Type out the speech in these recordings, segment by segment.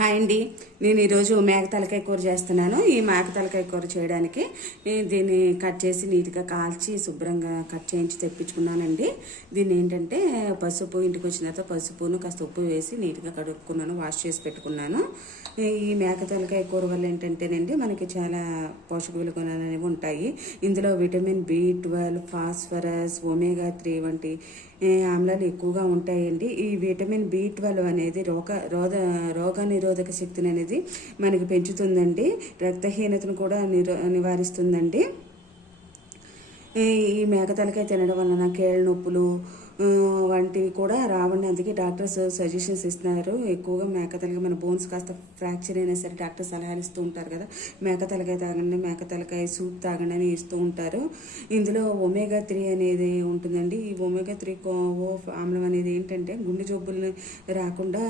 Hi అండి. నేను ఈరోజు మేక తలకాయ కూర చేస్తున్నాను. ఈ మేక తలకాయ కూర చేయడానికి నేను దీన్ని కట్ చేసి నీట్గా కాల్చి శుభ్రంగా కట్ చేయించి తెప్పించుకున్నానండి. దీన్ని ఏంటంటే పసుపు ఇంటికి వచ్చిన తర్వాత పసుపును కాస్త ఉప్పు వేసి నీట్గా కడుక్కున్నాను వాష్ చేసి పెట్టుకున్నాను. ఈ మేక తలకాయ కూర వల్ల ఏంటంటేనండి మనకి చాలా పోషక విలువలు అనేవి ఉంటాయి. ఇందులో vitamin B twelve phosphorus omega three వంటి ఆమ్లాలు ఎక్కువగా ఉంటాయండి. ఈ విటమిన్ బి ట్వెల్వ్ అనేది రోగ రోగ రోగ రోగనిరోధక శక్తిని అనేది మనకి పెంచుతుందండి. రక్తహీనతను కూడా నిరో నివారిస్తుందండి. ఈ మేకతలకాయ తినడం వలన కేళ్ళ నొప్పులు వంటివి కూడా రావండి. అందుకే డాక్టర్స్ సజెషన్స్ ఇస్తున్నారు. ఎక్కువగా మేకతలకాయ మన బోన్స్ కాస్త ఫ్రాక్చర్ అయినా సరే డాక్టర్ సలహాలు ఇస్తూ ఉంటారు కదా. మేకతలకాయ తాగండి మేకతలకాయ సూప్ తాగండి అని ఇస్తూ ఉంటారు. ఇందులో ఒమేగా త్రీ అనేది ఉంటుందండి. ఈ ఒమేగా త్రీ కోవో ఆమ్లం అనేది ఏంటంటే గుండె జబ్బుల్ని రాకుండా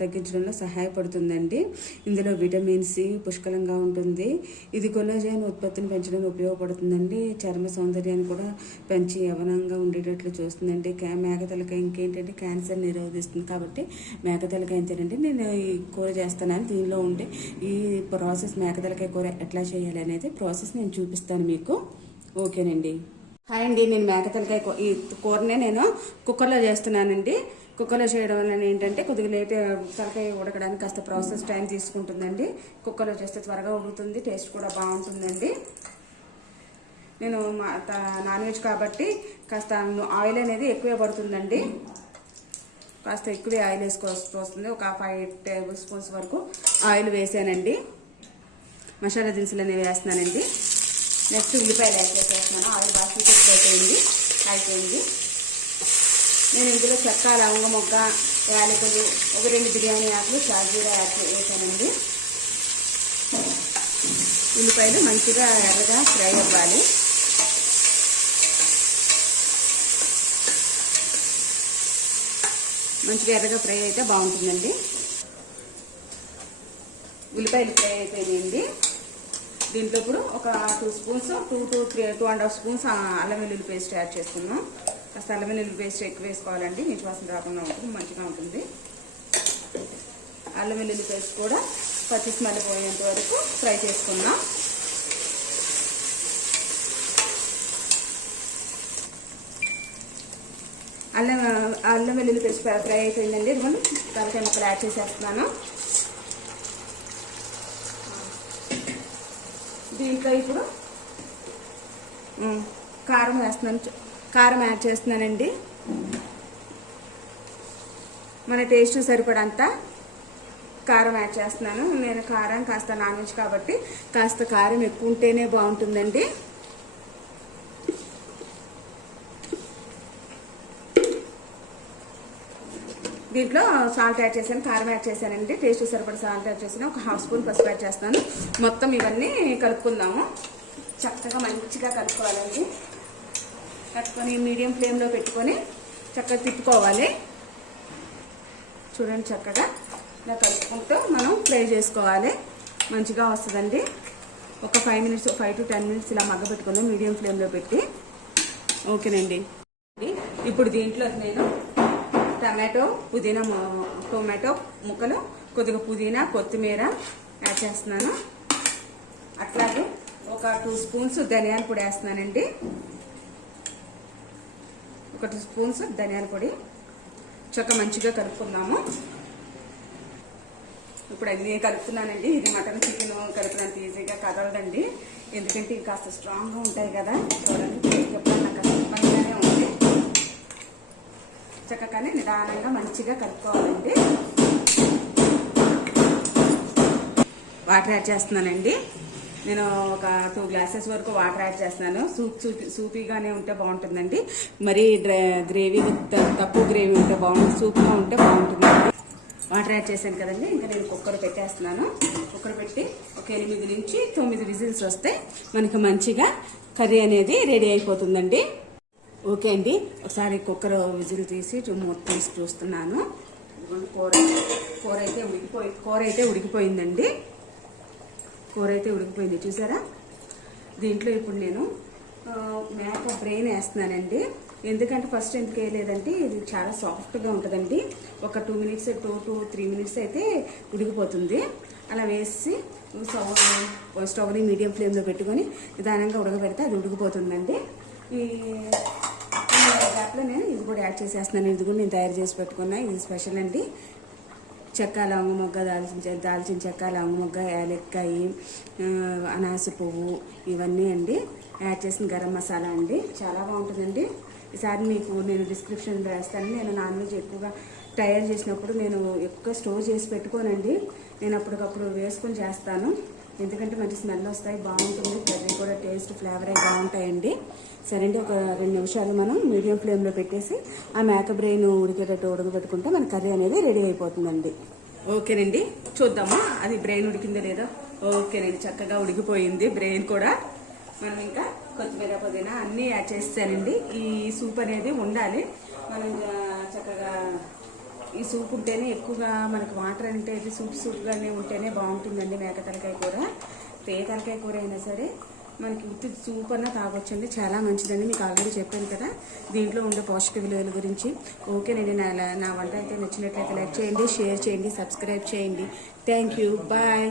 తగ్గించడంలో సహాయపడుతుందండి. ఇందులో విటమిన్ సి పుష్కలంగా ఉంటుంది. ఇది కొల్లాజన్ ఉత్పత్తిని పెంచడానికి ఉపయోగపడుతుందండి. చర్మ సౌందర్యాన్ని కూడా పెంచి యవనంగా ఉండేటట్లు చూస్తుంది. చూస్తుందండి కా మేకతలకాయ ఇంకేంటంటే క్యాన్సర్ నిరోధిస్తుంది కాబట్టి మేకతలకాయ తినండి నేను ఈ కూర చేస్తున్నాను దీనిలో ఉండే ఈ ప్రాసెస్ మేకతలకాయ కూర ఎట్లా చేయాలి అనేది ప్రాసెస్ నేను చూపిస్తాను మీకు. ఓకేనండి. హాయ్ అండి నేను మేకతలకాయ ఈ కూరనే నేను కుక్కర్లో చేస్తున్నానండి. కుక్కర్లో చేయడం వల్ల ఏంటంటే కొద్దిగా లేట్ తలకాయ ఉడకడానికి కాస్త ప్రాసెస్ టైం తీసుకుంటుందండి. కుక్కర్లో చేస్తే త్వరగా ఉడుకుతుంది టేస్ట్ కూడా బాగుంటుందండి. నేను మా- త- నాన్ వెజ్ కాబట్టి కాస్త ఆయిల్ అనేది ఎక్కువే పడుతుందండి. కాస్త ఎక్కువే ఆయిల్ వేసుకోవాల్సి వస్తుంది. ఒక ఫైవ్ టేబుల్ స్పూన్స్ వరకు ఆయిల్ వేసానండి. మసాలా దినుసులు అనేవి వేస్తున్నానండి. నెక్స్ట్ ఉల్లిపాయలు యాడ్ చేస్తున్నాను ఆయిల్ బాగా అయిపోయింది అయిపోయింది. నేను ఇందులో చెక్క లవంగ మొగ్గ యాలకులు ఒక రెండు బిర్యానీ ఆకులు షాజీరా యాడ్ వేసానండి. ఉల్లిపాయలు మంచిగా ఎర్రగా ఫ్రై అవ్వాలి. మంచిగా ఎర్రగా ఫ్రై అయితే బాగుంటుందండి. ఉల్లిపాయలు ఫ్రై అయిపోయినాయండి. దీంట్లో ఇప్పుడు ఒక two spoons two two three two and half spoons అల్లం వెల్లుల్లి పేస్ట్ యాడ్ చేస్తున్నాం. కాస్త అల్లం వెల్లుల్లి పేస్ట్ ఎక్కువ వేసుకోవాలండి. నీటి వాసన రాకుండా ఉంటుంది మంచిగా ఉంటుంది. అల్లం వెల్లుల్లి పేస్ట్ కూడా పచ్చి స్మెల్ పోయేంత వరకు ఫ్రై చేసుకున్నాం అల్లం వెల్లుల్లి పేస్ట్ ఫ్రై అయిపోయిందండి. ఇదిగోండి తలకాయ ముక్కలు యాడ్ చేసేస్తున్నాను. దీంట్లో ఇప్పుడు కారం వేస్తున్నాను. కారం యాడ్ చేస్తున్నానండి. మన టేస్ట్ సరిపడంతా కారం యాడ్ చేస్తున్నాను. నేను కారం కాస్త నాన్ వెజ్ కాబట్టి కాస్త కారం ఎక్కువ ఉంటేనే బాగుంటుందండి. దీంట్లో సాల్ట్ యాడ్ చేశాను కారం యాడ్ చేశానండి. టేస్ట్ సరిపడ సాల్ట్ యాడ్ చేశాను. ఒక హాఫ్ స్పూన్ పసుపు యాడ్ చేస్తాను మొత్తం ఇవన్నీ కలుపుకుందాము. చక్కగా మంచిగా కలుపుకోవాలండి. కట్టుకొని మీడియం ఫ్లేమ్లో పెట్టుకొని చక్కగా తిప్పుకోవాలి. చూడండి చక్కగా. ఇలా కలుపుకుంటూ మనం ఫ్రై చేసుకోవాలి. మంచిగా వస్తుందండి. ఒక five minutes five to ten minutes ఇలా మగ్గబెట్టుకుందాం మీడియం ఫ్లేమ్లో పెట్టి. ఓకేనండి. ఇప్పుడు దీంట్లో నేను టమాటో పుదీనా టొమాటో ముక్కలు కొద్దిగా పుదీనా కొత్తిమీర యాడ్ చేస్తున్నాను. అట్లాగే ఒక టూ స్పూన్స్ ధనియాల పొడి వేస్తున్నానండి. ఒక టూ స్పూన్స్ ధనియాల పొడి. చక్క మంచిగా కలుపుకుందాము. ఇప్పుడు అన్నీ కలుపుతున్నానండి. ఇది మటన్ చికెన్ కలిపినంత ఈజీగా కదలదండి. ఎందుకంటే ఇవి కాస్త స్ట్రాంగ్గా ఉంటాయి కదా. చూడండి చక్కగానే నిదానంగా మంచిగా కలుపుకోవాలండి. వాటర్ యాడ్ చేస్తున్నానండి. నేను ఒక టూ గ్లాసెస్ వరకు వాటర్ యాడ్ చేస్తున్నాను. సూప్ సూపీ సూపీగానే ఉంటే బాగుంటుందండి. మరి గ్రేవీ తక్కువ గ్రేవీ ఉంటే బాగుంటుంది సూప్గా ఉంటే బాగుంటుందండి. వాటర్ యాడ్ చేశాను కదండి. ఇంకా నేను కుక్కర్ పెట్టేస్తున్నాను. కుక్కర్ పెట్టి ఒక ఎనిమిది నుంచి తొమ్మిది విజిల్స్ వస్తే మనకి మంచిగా కర్రీ అనేది రెడీ అయిపోతుందండి. ఓకే అండి. ఒకసారి కుక్కర్ విజిల్ తీసి చూ- మూత తీసి చూస్తున్నాను. కూర కూర అయితే ఉడికిపోయి కూర అయితే ఉడికిపోయిందండి. కూర అయితే ఉడికిపోయింది. చూసారా? దీంట్లో ఇప్పుడు నేను మేక బ్రెయిన్ వేస్తున్నానండి. ఎందుకంటే ఫస్ట్ ఎందుకు వేయలేదంటే ఇది చాలా సాఫ్ట్గా ఉంటుందండి. ఒక two minutes two two three minutes అయితే ఉడికిపోతుంది. అలా వేసి స్టవ్ స్టవ్ని మీడియం ఫ్లేమ్లో పెట్టుకొని నిదానంగా ఉడకబెడితే అది ఉడికిపోతుందండి. ఈ గ్యాప్లో నేను ఇది కూడా యాడ్ చేసేస్తున్నాను. ఇది కూడా నేను తయారు చేసి పెట్టుకున్నా. ఇది స్పెషల్ అండి. చెక్క లవంగ మొగ్గ దాల్చిన దాల్చిన చెక్క లవంగ మొగ్గ యాలక్కాయి అనాస పువ్వు ఇవన్నీ అండి. యాడ్ చేసిన గరం మసాలా అండి. చాలా బాగుంటుందండి. ఈసారి మీకు నేను డిస్క్రిప్షన్ వేస్తాను. నేను నాన్ వెజ్ ఎక్కువగా తయారు చేసినప్పుడు నేను ఎక్కువ స్టోర్ చేసి పెట్టుకోనండి. నేను అప్పటికప్పుడు వేసుకొని చేస్తాను. ఎందుకంటే మంచి స్మెల్ వస్తాయి బాగుంటుంది. కర్రీ కూడా టేస్ట్ ఫ్లేవర్ అయి బాగుంటాయండి. సరే అండి ఒక రెండు నిమిషాలు మనం మీడియం ఫ్లేమ్లో పెట్టేసి ఆ మేక బ్రెయిన్ ఉడికేటట్టు ఉడకబెట్టుకుంటే మన కర్రీ అనేది రెడీ అయిపోతుందండి. ఓకేనండి చూద్దాము. అది బ్రెయిన్ ఉడికిందో లేదో? ఓకేనండి చక్కగా ఉడికిపోయింది బ్రెయిన్ కూడా. మనం ఇంకా కొత్తిమీర పుదీనా అన్నీ యాడ్ చేస్తానండి. ఈ సూప్ అనేది ఉండాలి. మనం చక్కగా ఈ సూప్ ఉంటేనే ఎక్కువగా మనకి వాటర్ అంటే ఇది సూప్ సూప్గానే ఉంటేనే బాగుంటుందండి మేక తలకాయ కూర. ఏ తలకాయ కూర అయినా సరే మనకి ఉత్తి సూప్ అన్న తాగొచ్చండి. చాలా మంచిదండి. మీకు ఆల్రెడీ చెప్పాను కదా. దీంట్లో ఉండే పోషక విలువల గురించి. ఓకేనండి నా నా వంట అయితే నచ్చినట్లయితే లైక్ చేయండి షేర్ చేయండి సబ్స్క్రైబ్ చేయండి. Thank you. బాయ్.